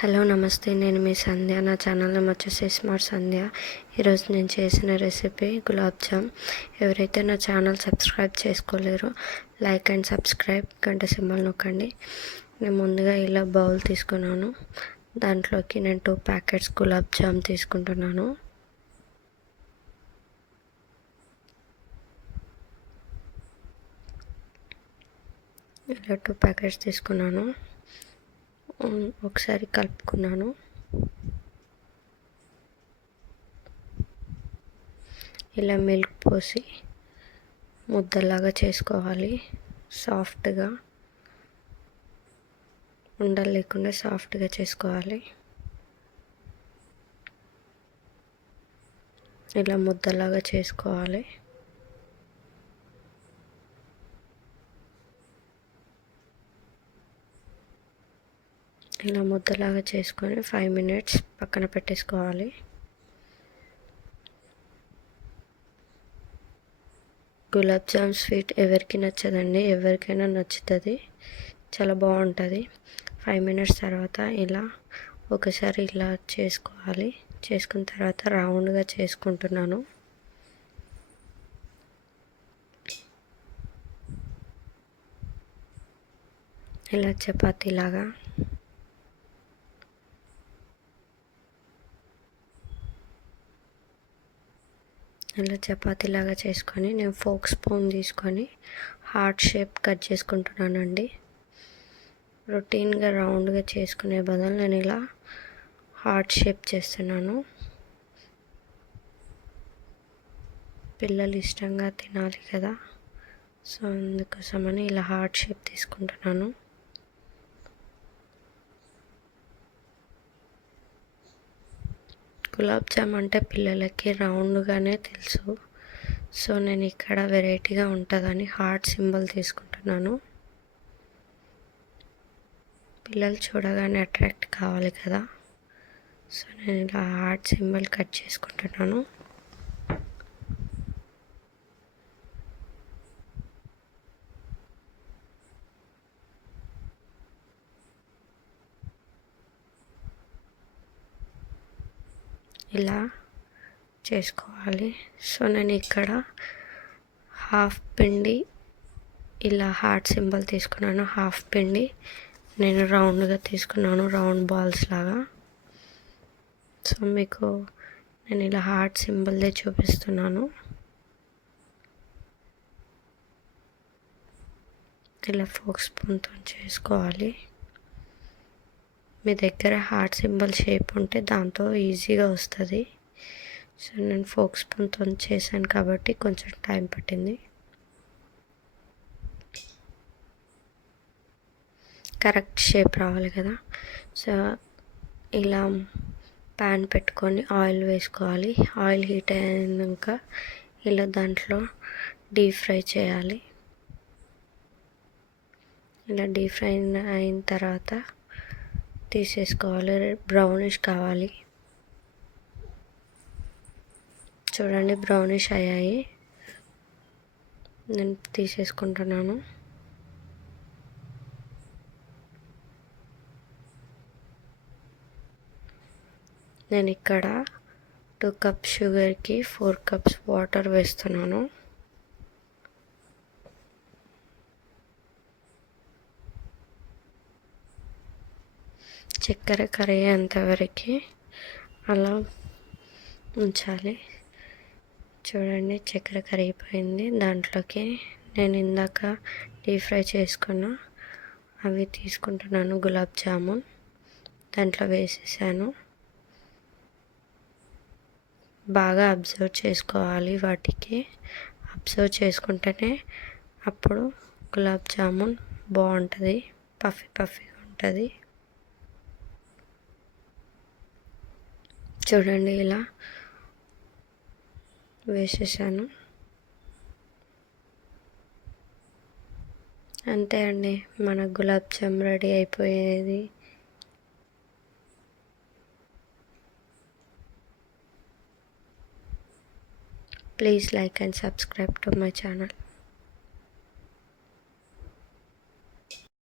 Hello నమస్తే. నేను మీ సంధ్య. నా ఛానల్ నేమ్ వచ్చేసి స్మార్ట్ సంధ్య ఈరోజు నేను చేసిన రెసిపీ గులాబ్ జామ్. ఎవరైతే నా ఛానల్ సబ్స్క్రైబ్ చేసుకోలేరో లైక్ అండ్ సబ్స్క్రైబ్ గంట సింబల్ నొక్కండి. నేను ముందుగా ఇలా బౌల్ తీసుకున్నాను. దాంట్లోకి నేను టూ ప్యాకెట్స్ గులాబ్ జామ్ తీసుకుంటున్నాను. ఇలా టూ ప్యాకెట్స్ తీసుకున్నాను. ఒకసారి కలుపుకున్నాను. ఇలా మిల్క్ పోసి ముద్దలాగా చేసుకోవాలి. సాఫ్ట్గా. ఉండలు లేకుండా సాఫ్ట్గా చేసుకోవాలి. ఇలా ముద్దలాగా చేసుకోవాలి. ఇలా ముద్దలాగా చేసుకొని ఫైవ్ మినిట్స్ పక్కన పెట్టేసుకోవాలి. గులాబ్ జామ్ స్వీట్ ఎవరికి నచ్చదండి ఎవరికైనా నచ్చుతుంది చాలా బాగుంటుంది. ఫైవ్ మినిట్స్ తర్వాత ఇలా ఒకసారి ఇలా చేసుకోవాలి. చేసుకున్న తర్వాత రౌండ్గా చేసుకుంటున్నాను. ఇలా చపాతీలాగా ఇలా చపాతీలాగా చేసుకొని నేను ఫోక్ స్పూన్ తీసుకొని హార్ట్ షేప్ కట్ చేసుకుంటున్నానండి. రొటీన్గా రౌండ్గా చేసుకునే బదులు నేను ఇలా హార్ట్ షేప్ చేస్తున్నాను. పిల్లలు ఇష్టంగా తినాలి కదా సో అందుకోసమని ఇలా హార్ట్ షేప్ తీసుకుంటున్నాను. గులాబ్ జామ్ అంటే పిల్లలకి రౌండ్గానే తెలుసు. సో నేను ఇక్కడ వెరైటీగా ఉంటుందని హార్ట్ సింబల్ తీసుకుంటున్నాను. పిల్లలు చూడగానే అట్రాక్ట్ కావాలి కదా. సో నేను ఇలా హార్ట్ సింబల్ కట్ చేసుకుంటున్నాను. ఇలా చేసుకోవాలి. సో నేను ఇక్కడ హాఫ్ పిండి ఇలా హార్ట్ సింబల్ తీసుకున్నాను. హాఫ్ పిండి నేను రౌండ్గా తీసుకున్నాను రౌండ్ బాల్స్ లాగా. సో మీకు నేను ఇలా హార్ట్ సింబల్దే చూపిస్తున్నాను. ఇలా ఫోక్ స్పూన్తో చేసుకోవాలి. మీ దగ్గర హార్ట్ సింబల్ షేప్ ఉంటే దాంతో ఈజీగా వస్తుంది. సో నేను ఫోక్ స్పూన్తో చేశాను కాబట్టి కొంచెం టైం పట్టింది. కరెక్ట్ షేప్ రావాలి కదా. సో ఇలా ప్యాన్ పెట్టుకొని ఆయిల్ వేసుకోవాలి. ఆయిల్ హీట్ అయినాక ఇలా దాంట్లో డీప్ ఫ్రై చేయాలి. ఇలా డీప్ ఫ్రై అయిన తర్వాత తీసేసుకోవాలి. బ్రౌనిష్ కావాలి. చూడండి బ్రౌనిష్ అయ్యాయి. నేను తీసేసుకుంటున్నాను. నేను ఇక్కడ టూ కప్స్ షుగర్కి ఫోర్ కప్స్ వాటర్ వేస్తున్నాను. చక్కెర కరిగేంతవరకు అలా ఉంచాలి. చూడండి చక్కెర కరిగిపోయింది దాంట్లోకి నేను ఇందాక డీప్ ఫ్రై చేసుకున్న అవి తీసుకుంటున్నాను గులాబ్ జామున్. దాంట్లో వేసేసాను. బాగా అబ్జర్వ్ చేసుకోవాలి వాటికి. అబ్జర్వ్ చేసుకుంటేనే అప్పుడు గులాబ్ జామున్ బాగుంటుంది పఫీ పఫీగా ఉంటుంది. చూడండి ఇలా వేసేసాను. అంతే అండి మన గులాబ్ జామ్ రెడీ అయిపోయేది. Please like and subscribe to my channel.